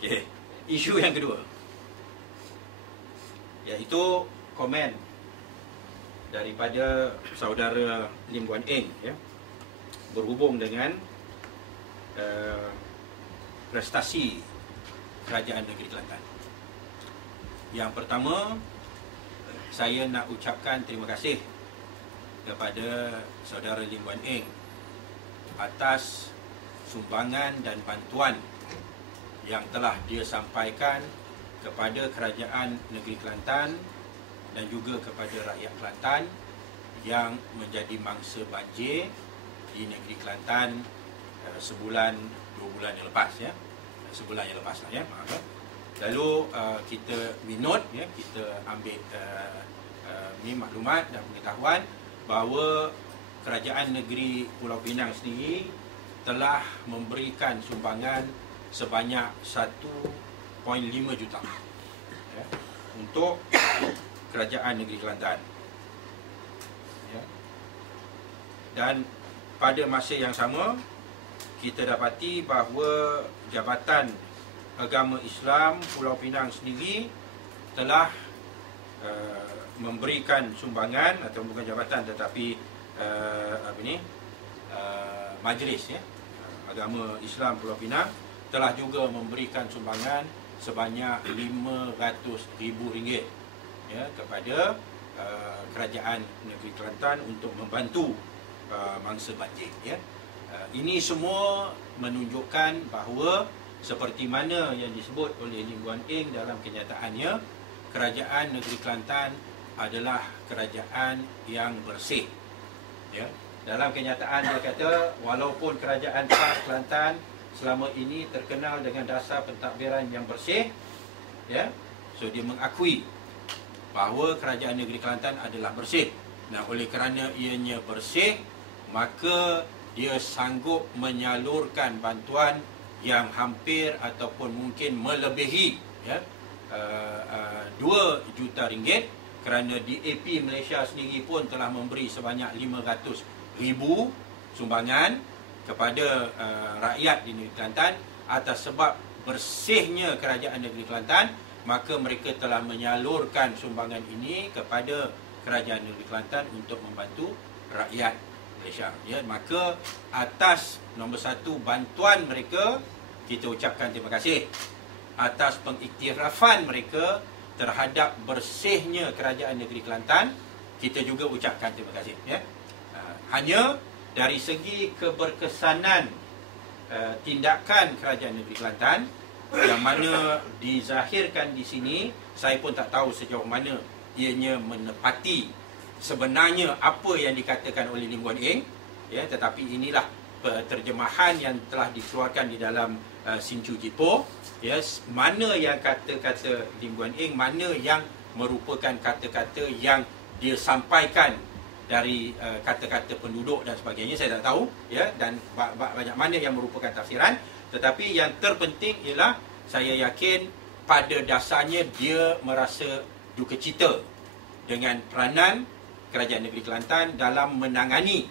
Okey. Isu yang kedua, iaitu komen daripada saudara Lim Guan Eng, ya, berhubung dengan prestasi Kerajaan Negeri Kelantan. Yang pertama, saya nak ucapkan terima kasih kepada saudara Lim Guan Eng atas sumbangan dan bantuan yang telah dia sampaikan kepada Kerajaan Negeri Kelantan dan juga kepada rakyat Kelantan yang menjadi mangsa banjir di Negeri Kelantan sebulan, 2 bulan yang lepas, ya. Sebulan yang lepas lah, ya. Lalu kita minut, ya, kita ambil ni maklumat dan pengetahuan bahawa Kerajaan Negeri Pulau Pinang sendiri telah memberikan sumbangan sebanyak 1.5 juta, ya, untuk Kerajaan Negeri Kelantan, ya. Dan pada masa yang sama kita dapati bahawa Jabatan Agama Islam Pulau Pinang sendiri telah memberikan sumbangan, atau bukan jabatan tetapi Majlis, ya, Agama Islam Pulau Pinang telah juga memberikan sumbangan sebanyak RM500,000, ya, kepada Kerajaan Negeri Kelantan untuk membantu mangsa banjir, ya. Ini semua menunjukkan bahawa seperti mana yang disebut oleh Lim Guan Eng dalam kenyataannya, Kerajaan Negeri Kelantan adalah kerajaan yang bersih, ya. Dalam kenyataan dia kata, walaupun Kerajaan PAS Kelantan selama ini terkenal dengan dasar pentadbiran yang bersih, ya, so dia mengakui bahawa Kerajaan Negeri Kelantan adalah bersih. Nah, oleh kerana ianya bersih, maka dia sanggup menyalurkan bantuan yang hampir ataupun mungkin melebihi, ya, RM2 juta, kerana DAP Malaysia sendiri pun telah memberi sebanyak RM500,000 sumbangan kepada rakyat di Negeri Kelantan. Atas sebab bersihnya Kerajaan Negeri Kelantan, maka mereka telah menyalurkan sumbangan ini kepada Kerajaan Negeri Kelantan untuk membantu rakyat Malaysia, ya. Maka atas nombor satu bantuan mereka, kita ucapkan terima kasih. Atas pengiktirafan mereka terhadap bersihnya Kerajaan Negeri Kelantan, kita juga ucapkan terima kasih, ya. Hanya dari segi keberkesanan tindakan Kerajaan Negeri Kelantan yang mana dizahirkan di sini, saya pun tak tahu sejauh mana ianya menepati sebenarnya apa yang dikatakan oleh Lim Guan Eng, ya. Tetapi inilah terjemahan yang telah dikeluarkan di dalam Sincu Jipo, ya. Mana yang kata-kata Lim Guan Eng, mana yang merupakan kata-kata yang dia sampaikan dari kata-kata penduduk dan sebagainya, saya tak tahu, ya. Dan banyak mana yang merupakan tafsiran. Tetapi yang terpenting ialah saya yakin pada dasarnya dia merasa duka cita dengan peranan Kerajaan Negeri Kelantan dalam menangani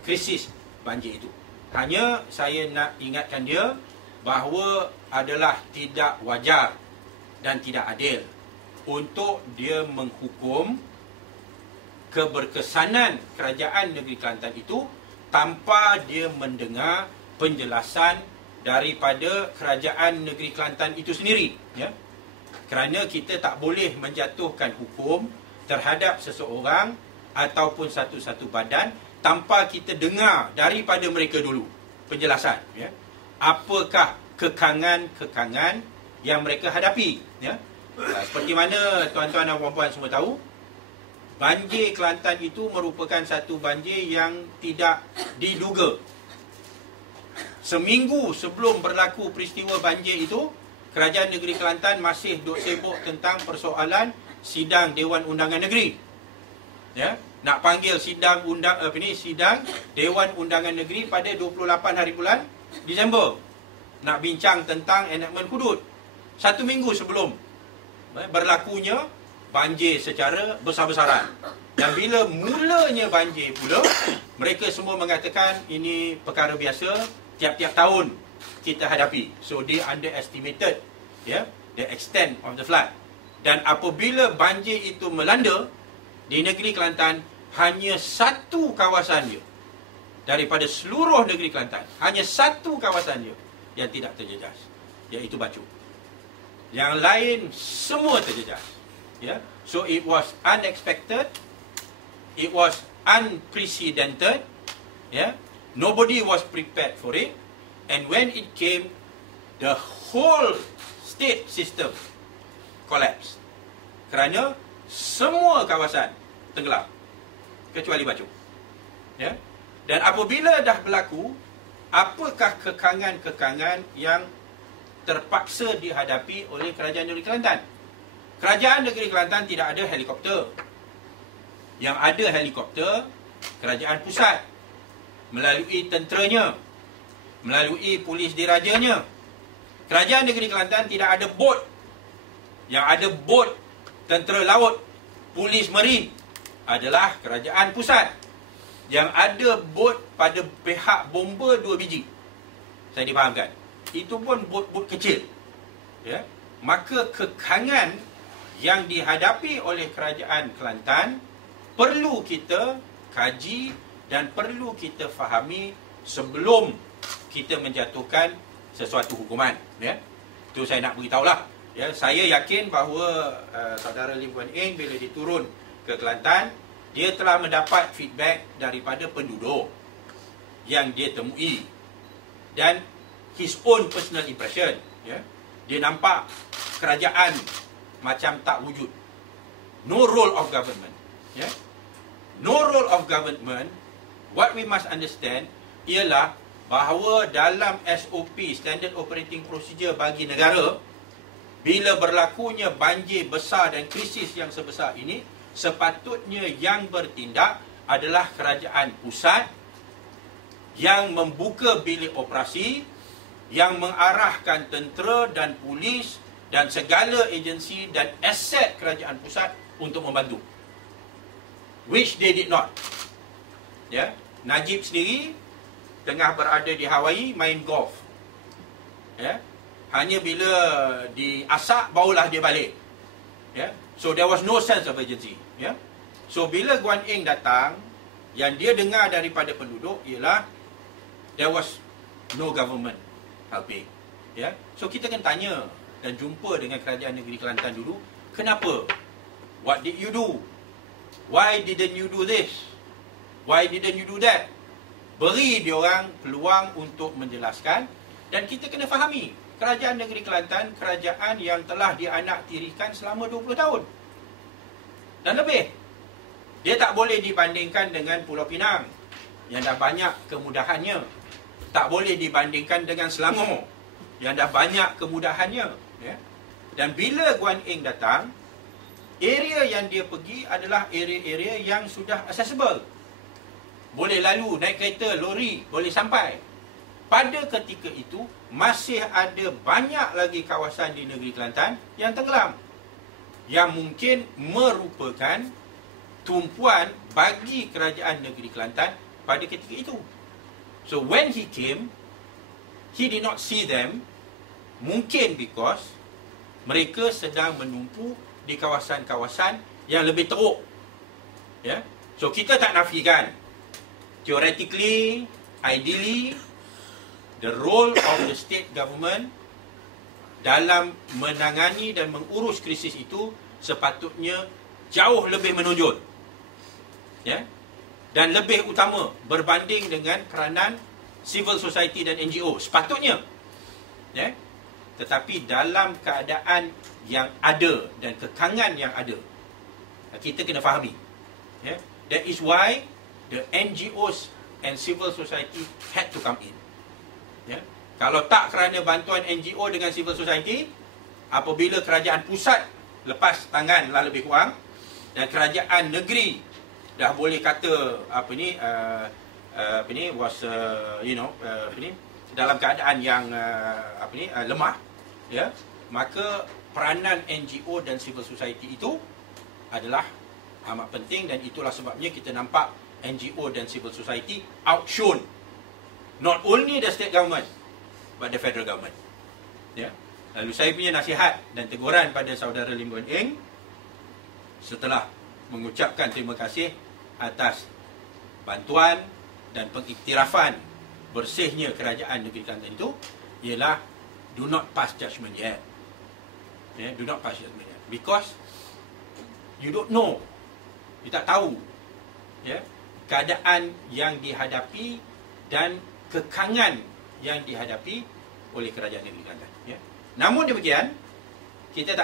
krisis banjir itu. Hanya saya nak ingatkan dia bahawa adalah tidak wajar dan tidak adil untuk dia menghukum keberkesanan Kerajaan Negeri Kelantan itu tanpa dia mendengar penjelasan daripada Kerajaan Negeri Kelantan itu sendiri, ya. Kerana kita tak boleh menjatuhkan hukum terhadap seseorang ataupun satu-satu badan tanpa kita dengar daripada mereka dulu penjelasan, ya. Apakah kekangan-kekangan yang mereka hadapi, ya. Seperti mana tuan-tuan dan puan-puan semua tahu, banjir Kelantan itu merupakan satu banjir yang tidak diduga. Seminggu sebelum berlaku peristiwa banjir itu, Kerajaan Negeri Kelantan masih duk sibuk tentang persoalan sidang Dewan Undangan Negeri, ya. Nak panggil sidang sidang Dewan Undangan Negeri pada 28 hari bulan Disember. Nak bincang tentang enakmen hudud 1 minggu sebelum berlakunya banjir secara besar-besaran. Dan bila mulanya banjir pula, mereka semua mengatakan ini perkara biasa, tiap-tiap tahun kita hadapi. So they underestimated the extent of the flood. Dan apabila banjir itu melanda di negeri Kelantan, hanya satu kawasan dia daripada seluruh negeri Kelantan, hanya satu kawasan dia yang tidak terjejas, iaitu Bacu. Yang lain semua terjejas. So it was unexpected, it was unprecedented. Nobody was prepared for it, and when it came, the whole state system collapsed. Kerana semua kawasan tenggelam kecuali Bacu. Dan apabila dah berlaku, apakah kekangan-kekangan yang terpaksa dihadapi oleh Kerajaan Negeri Kelantan? Kerajaan Negeri Kelantan tidak ada helikopter. Yang ada helikopter Kerajaan Pusat, melalui tenteranya, melalui polis dirajanya. Kerajaan Negeri Kelantan tidak ada bot. Yang ada bot tentera laut, polis marin adalah Kerajaan Pusat. Yang ada bot pada pihak bomba 2 biji. Saya difahamkan. Itu pun bot-bot kecil. Maka kekangan yang dihadapi oleh Kerajaan Kelantan perlu kita kaji dan perlu kita fahami sebelum kita menjatuhkan sesuatu hukuman. Itu saya nak beritahulah. Saya yakin bahawa saudara Lim Guan Eng bila diturun ke Kelantan, dia telah mendapat feedback daripada penduduk yang dia temui, dan his own personal impression. Dia nampak kerajaan macam tak wujud. No role of government. No role of government. What we must understand ialah bahawa dalam SOP, Standard Operating Procedure bagi negara, bila berlakunya banjir besar dan krisis yang sebesar ini, sepatutnya yang bertindak adalah Kerajaan Pusat yang membuka bilik operasi, yang mengarahkan tentera dan polis dan segala agensi dan aset Kerajaan Pusat untuk membantu. Which they did not. Najib sendiri tengah berada di Hawaii main golf. Hanya bila diasak barulah dia balik. So there was no sense of urgency. So bila Guan Eng datang, yang dia dengar daripada penduduk ialah there was no government helping. So kita akan tanya dan jumpa dengan Kerajaan Negeri Kelantan dulu, kenapa? What did you do? Why didn't you do this? Why didn't you do that? Beri diorang peluang untuk menjelaskan, dan kita kena fahami Kerajaan Negeri Kelantan, kerajaan yang telah dianaktirikan selama 20 tahun dan lebih. Dia tak boleh dibandingkan dengan Pulau Pinang yang dah banyak kemudahannya. Tak boleh dibandingkan dengan Selangor yang dah banyak kemudahannya. Dan bila Guan Eng datang, area yang dia pergi adalah area-area yang sudah accessible. Boleh lalu, naik kereta, lori, boleh sampai. Pada ketika itu, masih ada banyak lagi kawasan di negeri Kelantan yang tenggelam, yang mungkin merupakan tumpuan bagi Kerajaan Negeri Kelantan pada ketika itu. So when he came, he did not see them, mungkin because mereka sedang menumpu di kawasan-kawasan yang lebih teruk. So kita tak nafikan, theoretically, ideally, the role of the state government dalam menangani dan mengurus krisis itu sepatutnya jauh lebih menonjol, dan lebih utama berbanding dengan peranan civil society dan NGO, sepatutnya. Tetapi dalam keadaan yang ada dan kekangan yang ada, kita kena fahami. That is why the NGOs and civil society had to come in. Kalau tak kerana bantuan NGO dengan civil society, apabila Kerajaan Pusat lepas tangan lah lebih kurang, dan Kerajaan Negeri dah boleh kata was dalam keadaan yang lemah, maka peranan NGO dan civil society itu adalah amat penting, dan itulah sebabnya kita nampak NGO dan civil society outshone not only the state government by the federal government. Ya. Lalu saya punya nasihat dan teguran pada saudara Lim Guan Eng setelah mengucapkan terima kasih atas bantuan dan pengiktirafan bersihnya kerajaan negeri Kelantan itu ialah do not pass judgment yet. Yeah, do not pass judgment yet. Because you don't know. You tak tahu. Yeah, keadaan yang dihadapi dan kekangan yang dihadapi oleh kerajaan negeri Kelantan. Yeah. Namun demikian, kita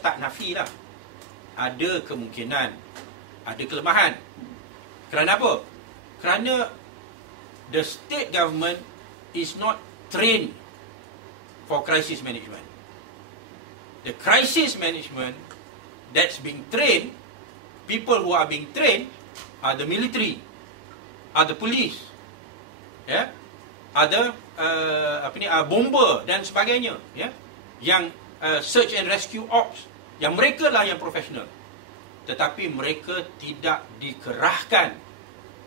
tak nafilah ada kemungkinan, ada kelemahan. Kerana apa? Kerana the state government is not trained for crisis management. The crisis management that's being trained, people who are being trained are the military, are the police, yeah, are the bomber dan sebagainya, yeah, yang search and rescue ops, yang mereka lah yang profesional, tetapi mereka tidak dikerahkan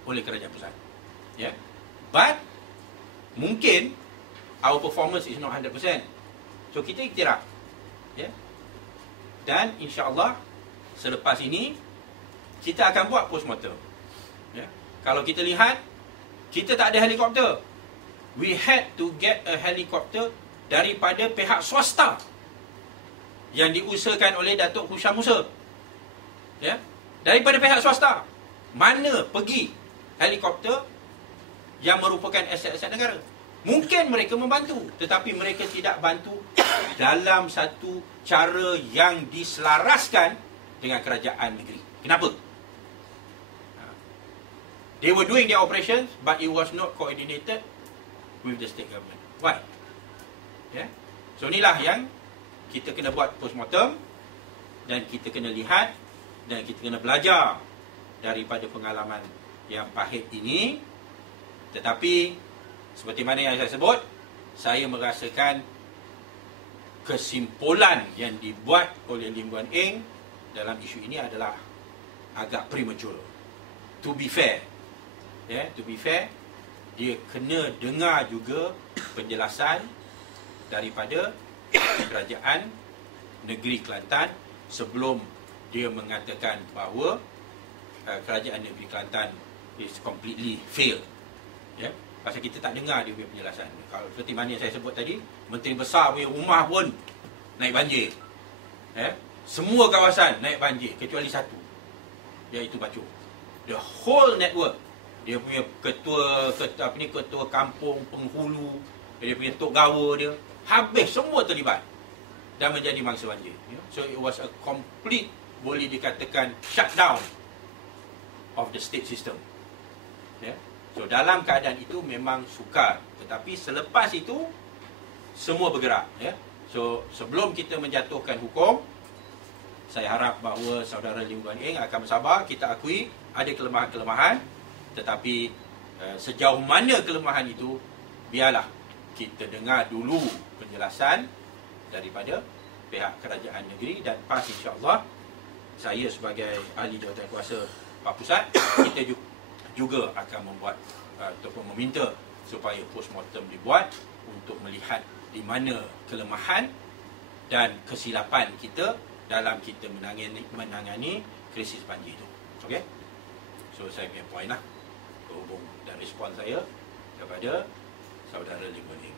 oleh kerajaan pusat, yeah. But mungkin our performance is not 100%, so kita iktiraf, yeah. Dan insya-Allah selepas ini kita akan buat postmortem, yeah. Kalau kita lihat, kita tak ada helikopter. We had to get a helicopter daripada pihak swasta yang diusahakan oleh Datuk Husham Musa, ya, daripada pihak swasta. Mana pergi helikopter yang merupakan aset-aset negara? Mungkin mereka membantu, tetapi mereka tidak bantu dalam satu cara yang diselaraskan dengan kerajaan negeri. Kenapa? They were doing their operations, but it was not coordinated with the state government. Why? Yeah. So inilah yang kita kena buat postmortem, dan kita kena lihat dan kita kena belajar daripada pengalaman yang pahit ini. Tetapi seperti mana yang saya sebut, saya merasakan kesimpulan yang dibuat oleh Lim Guan Eng dalam isu ini adalah agak premature. To be fair, yeah, to be fair, dia kena dengar juga penjelasan daripada kerajaan negeri Kelantan sebelum dia mengatakan bahawa kerajaan negeri Kelantan is completely failed. Ya, pasal kita tak dengar dia punya penjelasan. Kalau seperti mana yang saya sebut tadi, Menteri Besar punya rumah pun naik banjir. Ya, semua kawasan naik banjir kecuali satu, iaitu Bachur. The whole network, dia punya ketua kampung penghulu, dia punya tok gawa dia, habis semua terlibat dan menjadi mangsa banjir. So it was a complete, boleh dikatakan, shutdown of the state system. Yeah. So dalam keadaan itu memang sukar, tetapi selepas itu semua bergerak. Yeah. So sebelum kita menjatuhkan hukum, saya harap bahawa saudara Lim Guan Eng akan bersabar. Kita akui ada kelemahan-kelemahan, tetapi sejauh mana kelemahan itu, biarlah kita dengar dulu penjelasan daripada pihak kerajaan negeri, dan PAS insya-Allah, saya sebagai ahli jawatankuasa PAS Pusat, kita juga akan membuat ataupun meminta supaya postmortem dibuat untuk melihat di mana kelemahan dan kesilapan kita dalam kita menangani krisis banjir itu. Okey? So saya punya point lah, berhubung dan respon saya kepada saudara Lim Guan Eng.